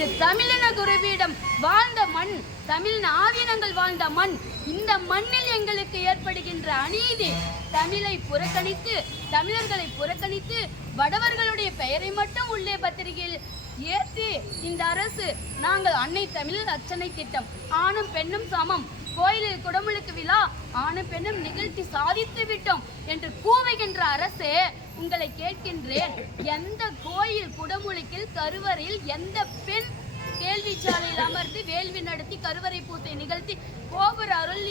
இது தமிழின குருவிடம் வாழ்ந்த மண் தமிழின் ஆதீனங்கள் வாழ்ந்த மண். இந்த மண்ணில் எங்களுக்கு ஏற்படுகின்ற அநீதி. தமிழை புறக்கணித்து தமிழர்களை புறக்கணித்து வடவர்களுடைய பெயரை மட்டும் உள்ளே பத்திரிகையில் ஏற்றி இந்த அரசு நாங்கள் அன்னை தமிழ் அச்சனை திட்டம். ஆணும் பெண்ணும் சமம். கோயிலில் குடமுழுக்கு விழா. ஆணும் பெண்ணும் நிகழ்த்தி சாதித்து விட்டோம் என்று கூவுகின்ற அரசே உங்களை கேட்கின்றேன். எந்த கோயில் குடமுழுக்கில் கருவறையில் எந்த பெண் கேள்விச்சாலையில் அமர்ந்து வேள்வி நடத்தி கருவறை பூத்தை நிகழ்த்தி கோபுர அருள்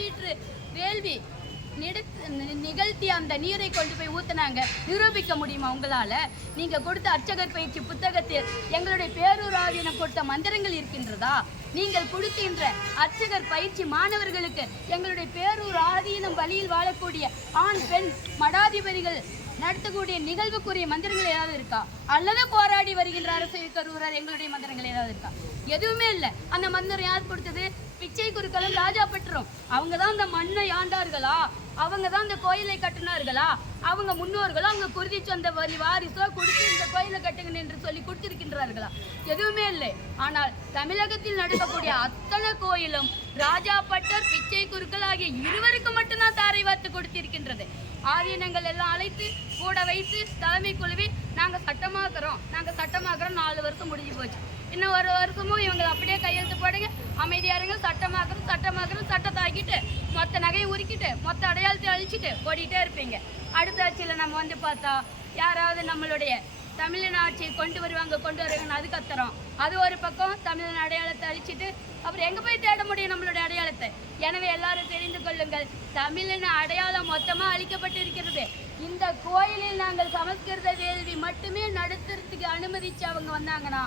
வேள்வி நிகழ்த்தி அந்த நீரை கொண்டு போய் ஊத்துனாங்க. நிரூபிக்க முடியுமா உங்களால? நீங்க கொடுத்த அர்ச்சகர் பயிற்சி புத்தகத்தில் எங்களுடைய பேரூராதீனம் கொடுத்த மந்திரங்கள் இருக்கின்றதா? நீங்கள் கொடுக்கின்ற அர்ச்சகர் பயிற்சி மாணவர்களுக்கு எங்களுடைய பேரூர் ஆதீனம் வழியில் வாழக்கூடிய ஆண் பெண் மடாதிபதிகள் நடத்தக்கூடிய நிகழ்வுக்குரிய மந்திரங்கள் ஏதாவது இருக்கா? அல்லது போராடி வருகின்ற அரசு கருவுறார் எங்களுடைய மந்திரங்கள் ஏதாவது இருக்கா? எதுவுமே இல்லை. அந்த மந்திரம் யார் கொடுத்தது? பிச்சை குருக்களும் ராஜா பட்டரும் அவங்க தான் அந்த மண்ணை ஆண்டார்களா? அவங்க தான் இந்த கோயிலை கட்டினார்களா? அவங்க முன்னோர்களோ அவங்க குருதி சொந்த வரி வாரிசோ கொடுத்து இந்த கோயிலை கட்டுங்க என்று சொல்லி கொடுத்திருக்கின்றார்களா? எதுவுமே இல்லை. ஆனால் தமிழகத்தில் நடக்கக்கூடிய அத்தனை கோயிலும் ராஜா பட்டர் பிச்சை குருக்கள் ஆகிய இருவருக்கும் மட்டும்தான் கொடுத்திருக்கின்றது. ஆதீனங்கள் எல்லாம் அழைத்து கூட வைத்து தலைமை குழுவி நாங்கள் சட்டமாக்குறோம். நாங்கள் சட்டமாக்குறோம். நாலு வருஷம் முடிஞ்சு போச்சு. இன்னும் ஒரு வருஷமும் இவங்க அப்படியே கையெழுத்து போடுங்க. அமைதியாருங்க சட்டமாக்குறோம் சட்டமாக்குறோம். சட்டத்தை ஆக்கிட்டு மொத்த நகையை உருக்கிட்டு மொத்த அடையாளத்தை அழிச்சிட்டு ஓடிட்டே இருப்பீங்க. அடுத்த ஆட்சியில் நம்ம வந்து பார்த்தா யாராவது நம்மளுடைய தமிழின ஆட்சியை கொண்டு வருவாங்க கொண்டு வருவாங்கன்னு அது கத்துறோம் அது ஒரு பக்கம் தமிழின அடையாளத்தை அழிச்சிட்டு அப்புறம் எங்கே போய் தேட முடியும் நம்மளுடைய அடையாளத்தை? எனவே எல்லாரும் தெரிந்து கொள்ளுங்கள். தமிழின் அடையாளம் மொத்தமாக அழிக்கப்பட்டு இருக்கிறது இந்த கோயிலில் நாங்கள் சமஸ்கிருத வேள்வி மட்டுமே நடத்துறதுக்கு அனுமதிச்சு அவங்க வந்தாங்கன்னா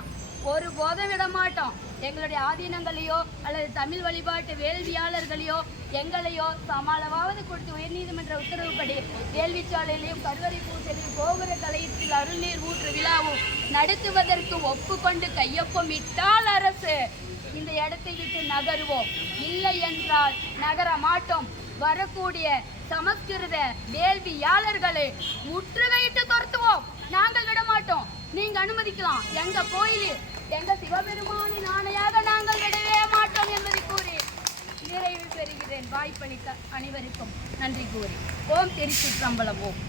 ஒரு போதை விட மாட்டோம். எங்களுடைய ஆதீனங்களையோ அல்லது தமிழ் வழிபாட்டு வேள்வியாளர்களையோ எங்களையோ சமாளவாவது கொடுத்து உயர்நீதிமன்ற உத்தரவுப்படி வேள்விச்சாலையிலையும் கருவறை பூசலையும் கோபுர கலையத்தில் அருள்நீர் ஊற்று விழாவும் நடத்துவதற்கு ஒப்புக்கொண்டு கையொப்பமிட்டால் அரசு. இந்த இடத்தை விட்டு நகருவோம். இல்லை என்றால் நகர மாட்டோம் வரக்கூடிய சமஸ்கிருத வேள்வியாளர்களை முற்றுகையிட்டு துரத்துவோம். நாங்கள் விட மாட்டோம் நீங்க அனுமதிக்கலாம். எங்க கோயிலில் எங்க சிவபெருமானின் ஆணையாக நாங்கள் விடவே மாட்டோம் என்பதை கூறி நிறைவு பெறுகிறேன். வாய்ப்பளித்த அனைவருக்கும் நன்றி கூறி. ஓம் திருச்சிற்றம்பலம் ஓம்